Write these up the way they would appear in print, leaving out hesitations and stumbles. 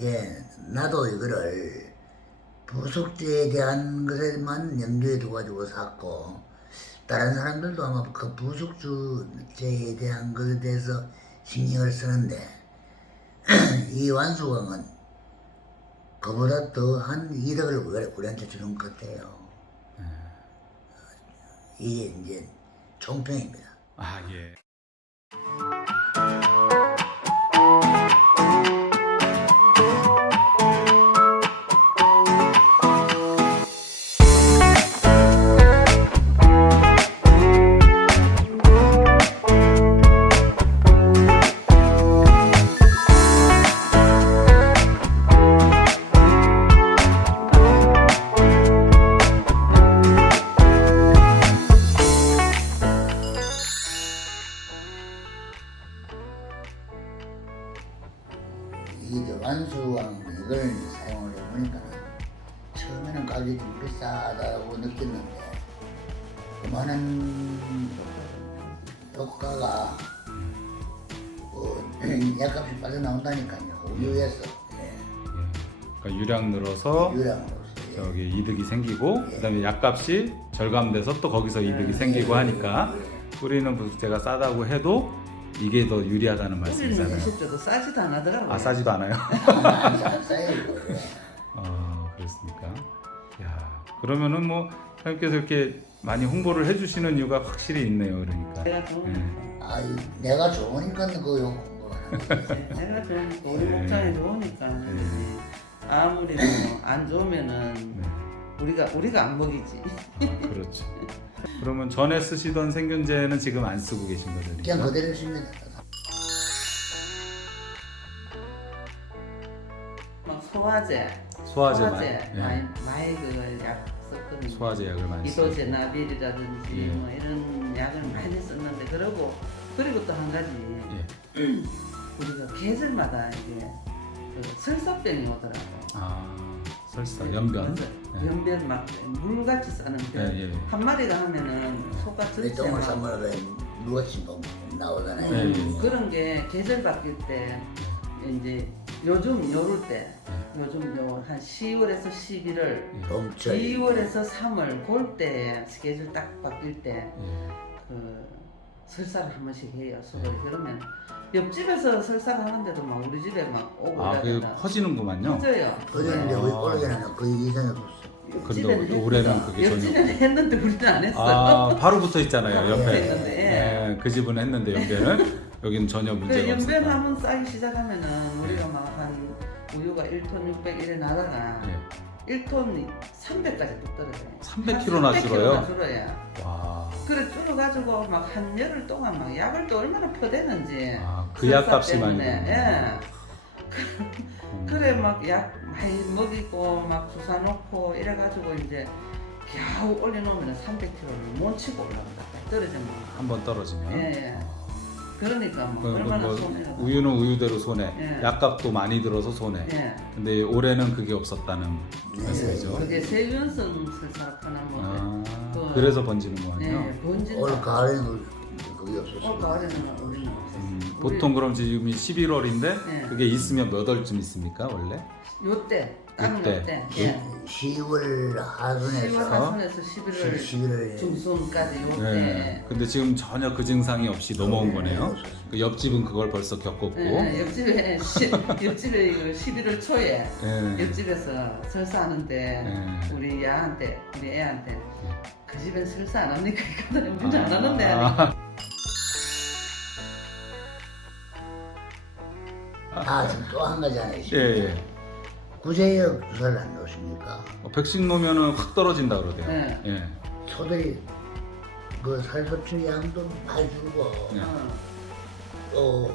예, 나도 이거를 부속제에 대한 것에만 염두에 두가지고 샀고, 다른 사람들도 아마 그 부속주제에 대한 것에 대해서 신경을 쓰는데, 이 완수광은 그보다 더한 이득을 우리한테 주는 것 같아요. 이게 이제 총평입니다. 아, 예. 이 완수광 이걸 사용을 해보니까 처음에는 가격이 좀 비싸다고 느꼈는데 그만한 효과가 약값이 빠져나온다니까요. 우유에서 그러니까 유량 늘어서 유량으로서 저기 이득이 생기고 그다음에 약값이 절감돼서 또 거기서 이득이 생기고 하니까 뿌리는 부속제가 싸다고 해도 이게 더 유리하다는 우리는 말씀이잖아요. 실제로 싸지도 안 하더라고요. 아, 싸지도 않아요? 싸요. 그렇습니까? 야, 그러면은 뭐 사장님께서 이렇게 많이 홍보를 해주시는 이유가 확실히 있네요. 그러니까. 내가 좋으니까. 아유, 내가 좋으니까 그거 내가 좋으니까 우리 네. 목장이 좋으니까 아무리 뭐 안 좋으면은 네. 우리가 안 먹이지. 그렇죠. 그러면 전에 쓰시던 생균제는 지금 안 쓰고 계신 거죠? 그냥 그대로 씁니다. 막 소화제 소화제 많이 그약 썼거든요. 소화제 약을 많이 쓰고. 이도제나빌이라든지 예. 뭐 이런 약을 많이 썼는데 그리고 또 한 가지 예. 우리가 계절마다 이게 그 설사병이 오더라고. 설사, 연변. 예. 연변 막 물같이 싸는 변. 예, 예. 한 마리가 하면은 소가 내 전체 똥을 막 싸면 누같이 나오잖아요. 예, 예. 그런 게 계절 바뀔 때 이제 요즘 요럴 때 요즘 한 10월에서 11월 봄철. 2월에서 3월 그럴 때 스케줄 딱 바뀔 때 예. 그 설사를 한 번씩 해요. 수고를 그러면 옆집에서 설사를 하는데도 막 우리 집에 막 오고 아, 그게 이러다가 퍼지는구만요. 퍼져요. 그런데 우리 올해는 그 이상이 없어. 근데 또 올해는 그게 전혀. 옆집에는 했는데 우리는 안 했어. 바로 붙어 있잖아요, 옆에. 했는데, 예. 그 집은 했는데 연변은 여기는 전혀 문제가 그 없어요. 연변하면 싸기 시작하면은 우리가 막 한 우유가 1톤 600 이래 나다가 1톤 300까지 뚝 떨어져요. 300kg나 300kg 줄어요? 나 줄어요. 와. 그래 줄어가지고 막 한 열흘 동안 막 약을 또 얼마나 퍼대는지. 그 설사 약값이 많이 때문에. 드네요. 그래 막 약 많이 먹이고 막 주사 놓고 이래가지고 이제 겨우 올려놓으면 300kg를 못 치고 올라간다. 떨어지면. 한번 떨어지면. 예. 그러니까 뭐 그 얼마나 뭐 손해가. 우유는 우유대로 손해, 예. 약값도 많이 들어서 손해. 예. 근데 올해는 그게 없었다는 말씀이죠. 그게 세균성 설사라거나 뭐. 그- 그래서 번지는 거군요. 예, 본진. 올 가을에는 그게 없었어. 가을에는 우리는 없었어요. 보통 그럼 지금이 11월인데 예. 그게 있으면 몇 월쯤 있습니까 원래? 요때 딱 요때. 요때. 예. 10월 10월 하순에서 하순에서 11월 11월 중순까지 요때. 네. 근데 지금 전혀 그 증상이 없이 넘어온 네, 거네요. 없었어요. 그 옆집은 그걸 벌써 겪었고. 예, 옆집에 옆집에 이거 11월 초에 예. 옆집에서 설사하는데 예. 우리 애한테 그 집엔 설사 안 합니까? 이거는 우리는 안 하는데 하니. 지금 또 한 가지 하나 예, 있습니다. 예. 구제역 주사를 안 놓으십니까? 백신 놓으면은 확 떨어진다 그러대요. 네. 예. 소들이 그 살소출 양도 많이 줄고 네. 또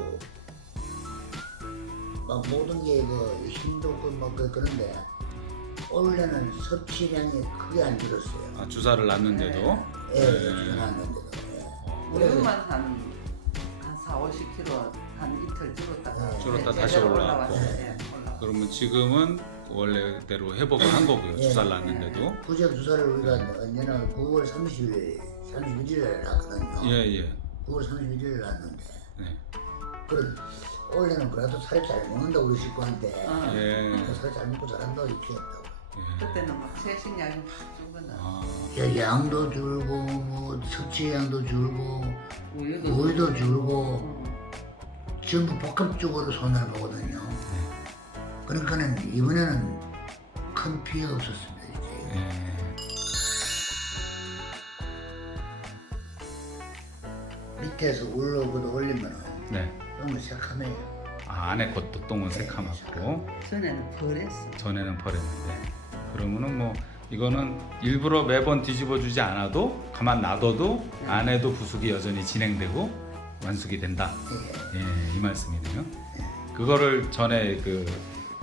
막 모든 게 그 힘도 그런데 올해는 섭취량이 크게 안 줄었어요. 주사를 놨는데도. 예, 줄어났는데도. 우리만 한 4, 50kg 한 이틀 줄었다가 줄었다 이제 다시 제대로 올라왔고. 올라왔어요. 예, 올라왔어요. 그러면 지금은 원래대로 회복을 한 거고요. 주사를 놨는데도. 구제역 주사를 우리가 언제나 9월 31일에 놨거든요. 예, 예. 9월 31일에 놨는데 네. 그런 원래는 그래도 살 잘 먹는다고 우리 식구한테 예. 살 잘 먹고 잘한다고 이렇게 했다고. 그때는 막 채식약이 막 주거든. 아, 양도 줄고 뭐 섭취량도 줄고 우유도 우유도 줄고 응. 전부 복합적으로 손해를 보거든요. 그러니까는 이번에는 큰 피해가 없었습니다. 이제. 예. 밑에서 올라오고도 올리면은 네. 너무 새카매요. 아, 안에 것도 똥은 새카맣고 전에는 벌했어. 전에는 버렸는데 그러면은 뭐 이거는 일부러 매번 뒤집어 주지 않아도 가만 놔둬도 안에도 부숙이 여전히 진행되고 완숙이 된다. 예. 예, 이 말씀이네요. 그거를 전에 그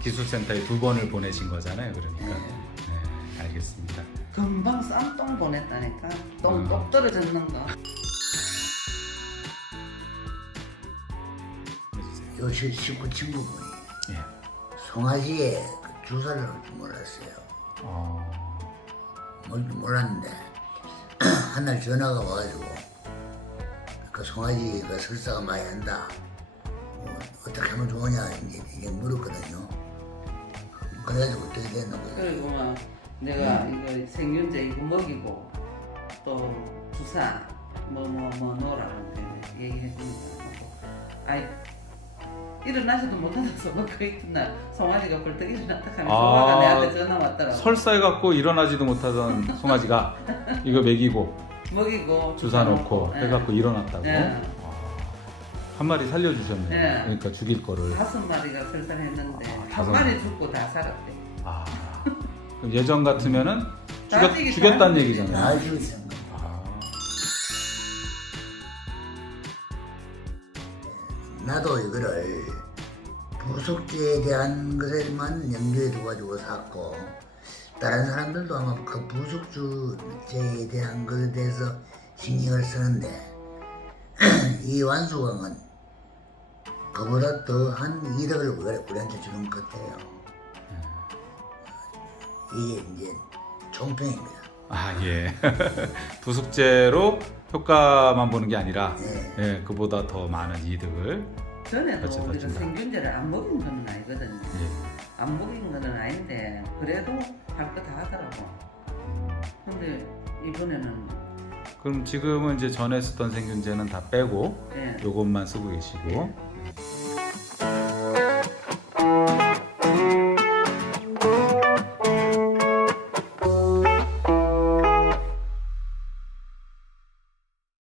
기술센터에 2번을 보내신 거잖아요. 그러니까 네, 알겠습니다. 금방 쌈똥 보냈다니까. 똥 똑 떨어졌는 거. 해주세요. 요 식구 친구분이 예. 송아지에 그 주사를 할 줄 몰랐어요. 뭘 줄 몰랐는데 한날 전화가 와가지고 그 송아지가 설사가 많이 한다. 뭐 어떻게 하면 좋으냐 이제 물었거든요. 그래가지고 어떻게 됐는 거예요? 그리고 막 내가 이거 생균제 이거 먹이고 또 주사 뭐 넣으라고 얘기해 주니까 아이 일어나지도 못하면서 그 이튿날 송아지가 벌떡 일어났다 하면 조화가 내한테 전화 왔더라고. 설사해갖고 일어나지도 못하던 송아지가 이거 먹이고 먹이고 주사 놓고 예. 해갖고 일어났다고. 예. 한 마리 살려주셨네요. 예. 그러니까 죽일 거를. 5마리가 설사했는데 아, 한 5 마리 죽고 다 살았대. 아, 그럼 예전 같으면은 나중에 죽였다는 다 얘기잖아요. 아주 이상 거. 아, 나도 이거를 부속제에 대한 것에만 염두에 두가지고 샀고 다른 사람들도 아마 그 부속주제에 대한 것에 대해서 신경을 쓰는데 이 완수광은 그보다 더한 이득을 우리한테 주는 것 같아요. 이게 이제 총평입니다. 아 예. 부숙제로 효과만 보는 게 아니라 네. 예, 그보다 더 많은 이득을. 전에도 그렇죠, 우리가 그렇죠. 생균제를 안 먹인 건 아니거든요. 예. 안 먹인 건 아닌데 그래도 할 거 다 하더라고. 근데 이번에는 그럼 지금은 이제 전에 쓰던 생균제는 다 빼고 예. 요것만 쓰고 계시고